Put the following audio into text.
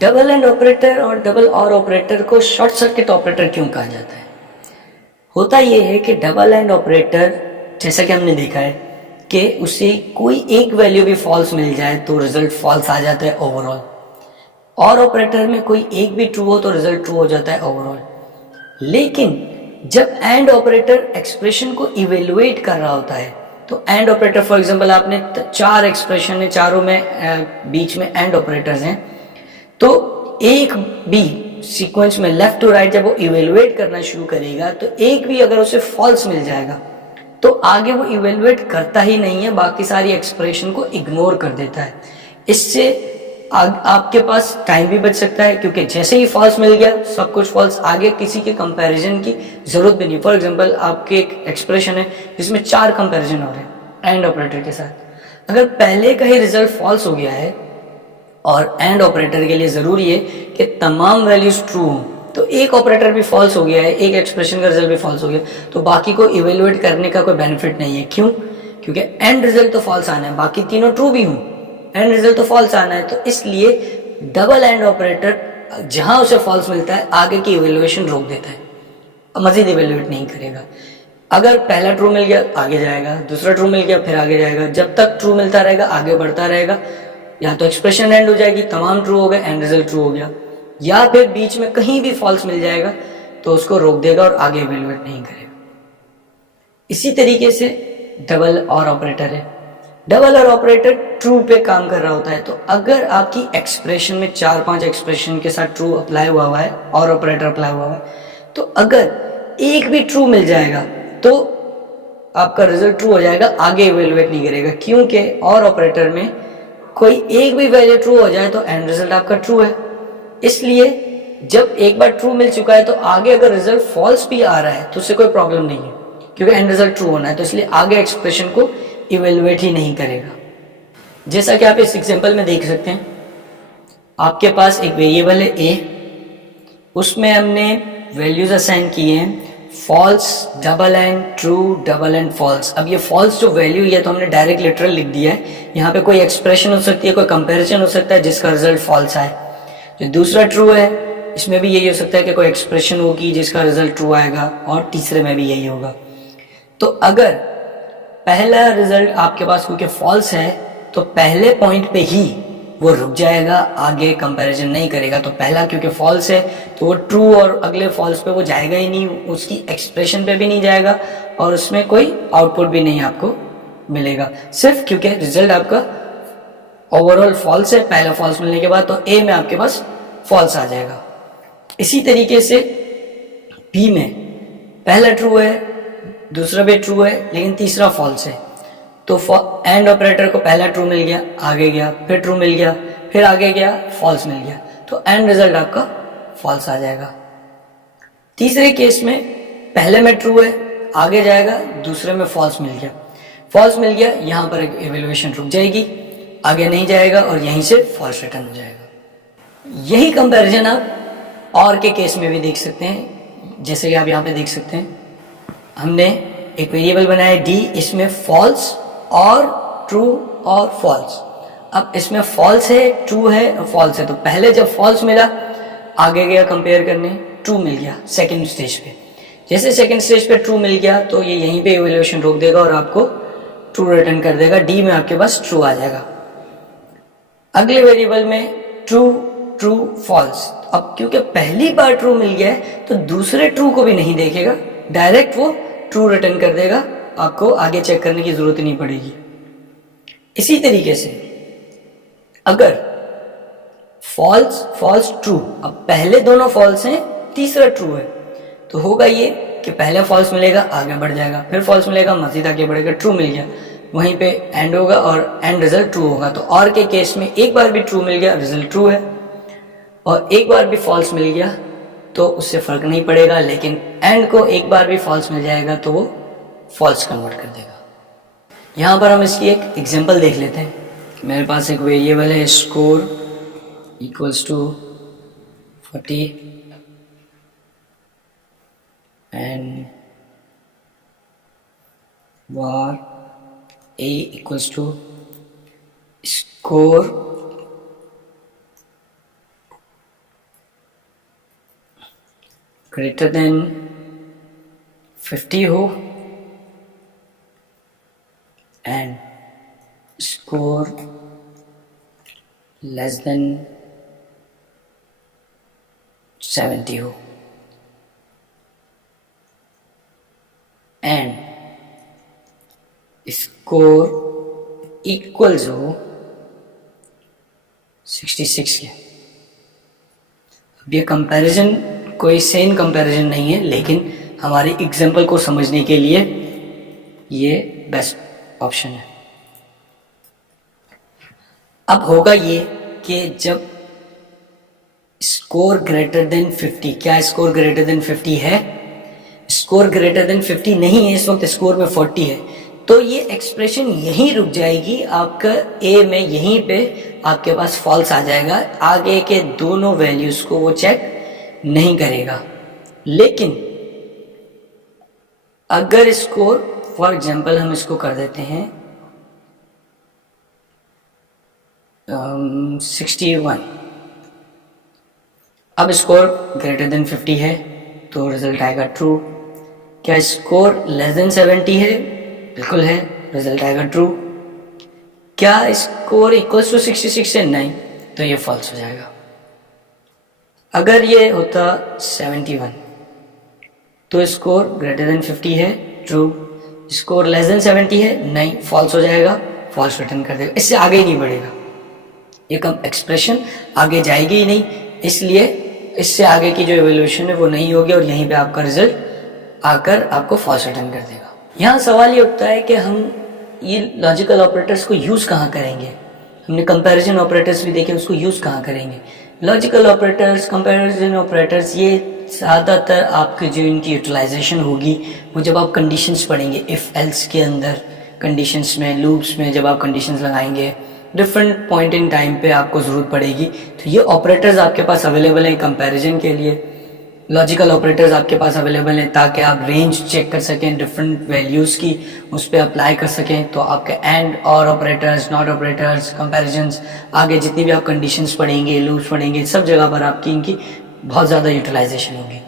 Double and operator और double और operator को शॉर्ट सर्किट ऑपरेटर क्यों कहा जाता है? होता ये है कि डबल एंड ऑपरेटर, जैसा कि हमने देखा है कि उसे कोई एक वैल्यू भी फॉल्स मिल जाए तो रिजल्ट फॉल्स आ जाता है ओवरऑल। और ऑपरेटर में कोई एक भी ट्रू हो तो रिजल्ट ट्रू हो जाता है ओवरऑल। लेकिन जब एंड ऑपरेटर एक्सप्रेशन को इवेलुएट कर रहा होता है तो एंड ऑपरेटर, फॉर एग्जांपल आपने चार एक्सप्रेशन है, चारों में बीच में एंड ऑपरेटर्स हैं, तो एक भी सीक्वेंस में लेफ्ट टू राइट जब वो इवेलुएट करना शुरू करेगा तो एक भी अगर उसे फॉल्स मिल जाएगा तो आगे वो इवेलुएट करता ही नहीं है, बाकी सारी एक्सप्रेशन को इग्नोर कर देता है। इससे आपके पास टाइम भी बच सकता है, क्योंकि जैसे ही फॉल्स मिल गया सब कुछ फॉल्स, आगे किसी के कंपैरिजन की जरूरत भी नहीं। फॉर एग्जांपल आपके एक एक्सप्रेशन है जिसमें चार कंपैरिजन हो रहे हैं एंड ऑपरेटर के साथ, अगर पहले का ही रिजल्ट फॉल्स हो गया है और एंड ऑपरेटर के लिए जरूरी है कि तमाम वैल्यूज ट्रू हो, तो एक ऑपरेटर भी फॉल्स हो गया है, एक एक्सप्रेशन का रिजल्ट भी फॉल्स हो गया, तो बाकी को इवेलुएट करने का कोई बेनिफिट नहीं है। क्यों? क्योंकि एंड रिजल्ट तो फॉल्स आना है, बाकी तीनों ट्रू भी हों, एंड रिजल्ट तो फॉल्स आना है। तो इसलिए डबल एंड ऑपरेटर जहां उसे फॉल्स मिलता है आगे की इवेल्युएशन रोक देता है, मजीद इवेल्युएट नहीं करेगा। अगर पहला ट्रू मिल गया आगे जाएगा, दूसरा ट्रू मिल गया फिर आगे जाएगा, जब तक ट्रू मिलता रहेगा आगे बढ़ता रहेगा। या तो एक्सप्रेशन एंड हो जाएगी, तमाम ट्रू हो गए, एंड रिजल्ट ट्रू हो गया, या फिर बीच में कहीं भी फॉल्स मिल जाएगा तो उसको रोक देगा और आगे इवेल्युएट नहीं करेगा। इसी तरीके से डबल और ऑपरेटर है। डबल और ऑपरेटर ट्रू पे काम कर रहा होता है, तो अगर आपकी एक्सप्रेशन में चार पांच एक्सप्रेशन के साथ ट्रू अप्लाई हुआ है और ऑपरेटर अप्लाई हुआ है, तो अगर एक भी ट्रू मिल जाएगा तो आपका रिजल्ट ट्रू हो जाएगा, आगे इवेलुएट नहीं करेगा। क्योंकि और ऑपरेटर में कोई एक भी वैल्यू ट्रू हो जाए तो एंड रिजल्ट आपका ट्रू है। इसलिए जब एक बार ट्रू मिल चुका है तो आगे अगर रिजल्ट फॉल्स भी आ रहा है तो उससे कोई प्रॉब्लम नहीं है, क्योंकि एंड रिजल्ट ट्रू होना है, तो इसलिए आगे एक्सप्रेशन को इवेलुएट ही नहीं करेगा। जैसा कि आप इस एग्जांपल में देख सकते हैं, आपके पास एक वेरिएबल है ए, उसमें हमने वैल्यूज असाइन किए हैं false, double and, true, double and false. अब ये फॉल्स जो वैल्यू है तो हमने डायरेक्ट लिटरल लिख दिया है, यहाँ पे कोई एक्सप्रेशन हो सकती है, कोई कंपैरिजन हो सकता है जिसका रिजल्ट फॉल्स आए। जो दूसरा ट्रू है इसमें भी यही हो सकता है कि कोई एक्सप्रेशन होगी जिसका रिजल्ट ट्रू आएगा, और तीसरे में भी यही होगा। तो अगर पहला रिजल्ट आपके पास क्योंकि फॉल्स है तो पहले पॉइंट पे ही वो रुक जाएगा, आगे कंपैरिजन नहीं करेगा। तो पहला क्योंकि फॉल्स है तो वो ट्रू और अगले फॉल्स पे वो जाएगा ही नहीं, उसकी एक्सप्रेशन पे भी नहीं जाएगा और उसमें कोई आउटपुट भी नहीं आपको मिलेगा, सिर्फ क्योंकि रिजल्ट आपका ओवरऑल फॉल्स है। पहला फॉल्स मिलने के बाद तो ए में आपके पास फॉल्स आ जाएगा। इसी तरीके से बी में पहला ट्रू है, दूसरा भी ट्रू है, लेकिन तीसरा फॉल्स है, तो एंड ऑपरेटर को पहला ट्रू मिल गया, आगे गया, फिर ट्रू मिल गया, फिर आगे गया, फॉल्स मिल गया, तो एंड रिजल्ट आपका फॉल्स आ जाएगा। तीसरे केस में पहले में ट्रू है, आगे जाएगा, दूसरे में फॉल्स मिल गया, फॉल्स मिल गया, यहां पर इवैल्यूएशन रुक जाएगी, आगे नहीं जाएगा और यहीं से फॉल्स रिटर्न हो जाएगा। यही कंपैरिजन आप और के केस में भी देख सकते हैं। जैसे कि आप यहाँ पे देख सकते हैं, हमने एक वेरिएबल बनाया डी, इसमें फॉल्स और ट्रू और फॉल्स। अब इसमें फॉल्स है, ट्रू है और फॉल्स है, तो पहले जब फॉल्स मिला आगे गया कंपेयर करने, ट्रू मिल गया सेकंड स्टेज पे। जैसे सेकंड स्टेज पे ट्रू मिल गया तो ये यहीं पे इवैल्यूएशन रोक देगा और आपको ट्रू रिटर्न कर देगा, डी में आपके पास ट्रू आ जाएगा। अगले वेरिएबल में ट्रू, ट्रू, फॉल्स। अब क्योंकि पहली बार ट्रू मिल गया है तो दूसरे ट्रू को भी नहीं देखेगा, डायरेक्ट वो ट्रू रिटर्न कर देगा, आपको आगे चेक करने की जरूरत नहीं पड़ेगी। इसी तरीके से अगर फॉल्स, फॉल्स, ट्रू, अब पहले दोनों फॉल्स हैं, तीसरा ट्रू है, तो होगा ये कि पहले फॉल्स मिलेगा आगे बढ़ जाएगा, फिर फॉल्स मिलेगा मजीद आगे बढ़ेगा, ट्रू मिल गया, वहीं पे एंड होगा और एंड रिजल्ट ट्रू होगा। तो और के केस में एक बार भी ट्रू मिल गया रिजल्ट ट्रू है, और एक बार भी फॉल्स मिल गया तो उससे फर्क नहीं पड़ेगा, लेकिन एंड को एक बार भी फॉल्स मिल जाएगा तो वो फॉल्स कन्वर्ट कर देगा। यहाँ पर हम इसकी एक एग्जांपल देख लेते हैं। मेरे पास एक वेरिएबल है score equals to 40 and var a equals to score greater than 50 हो एंड स्कोर लेस देन 70 हो एंड स्कोर इक्वल्स हो 66 के। अब ये कंपैरिजन कोई सेम कंपैरिजन नहीं है, लेकिन हमारे एग्जाम्पल को समझने के लिए ये बेस्ट ऑप्शन है। अब होगा ये कि जब स्कोर ग्रेटर देन 50, क्या स्कोर ग्रेटर देन 50 है? स्कोर ग्रेटर देन 50 नहीं है, इस वक्त स्कोर में 40 है, तो ये एक्सप्रेशन यहीं रुक जाएगी। आपका ए में यहीं पे आपके पास फॉल्स आ जाएगा, आगे के दोनों वैल्यूज को वो चेक नहीं करेगा। लेकिन अगर स्कोर, फॉर एग्जांपल हम इसको कर देते हैं 61, अब स्कोर ग्रेटर देन 50 है तो रिजल्ट आएगा ट्रू। क्या स्कोर लेस देन 70 है? बिल्कुल है, रिजल्ट आएगा ट्रू। क्या स्कोर इक्वल्स टू 66 है? नहीं, तो ये फॉल्स हो जाएगा। अगर ये होता 71 तो स्कोर ग्रेटर देन 50 है, ट्रू। स्कोर लेस देन 70 है, नहीं, फॉल्स हो जाएगा, फॉल्स रिटर्न कर देगा। इससे आगे ही नहीं बढ़ेगा, ये कम एक्सप्रेशन आगे जाएगी ही नहीं, इसलिए इससे आगे की जो एवोल्यूशन है वो नहीं होगी और यहीं पे आपका रिजल्ट आकर आपको फॉल्स रिटर्न कर देगा। यहाँ सवाल ये उठता है कि हम ये लॉजिकल ऑपरेटर्स को यूज़ कहाँ करेंगे? हमने कंपैरिजन ऑपरेटर्स भी देखे, उसको यूज़ कहाँ करेंगे? लॉजिकल ऑपरेटर्स, कंपैरिजन ऑपरेटर्स, ये ज़्यादातर आपके जो इनकी यूटिलाइजेशन होगी वो जब आप कंडीशंस पढ़ेंगे, इफ़ एल्स के अंदर कंडीशंस में, लूप्स में जब आप कंडीशंस लगाएंगे, डिफरेंट पॉइंट इन टाइम पे आपको ज़रूरत पड़ेगी, तो ये ऑपरेटर्स आपके पास अवेलेबल हैं कंपैरिजन के लिए। लॉजिकल ऑपरेटर्स आपके पास अवेलेबल हैं ताकि आप रेंज चेक कर सकें डिफरेंट वैल्यूज़ की, उस पर अप्लाई कर सकें। तो आपके एंड और ऑपरेटर्स, नॉट ऑपरेटर्स, कंपैरिजन्स, आगे जितनी भी आप कंडीशंस पढ़ेंगे, लूप्स पढ़ेंगे, सब जगह पर आपकी इनकी बहुत ज़्यादा यूटिलाइजेशन होगी।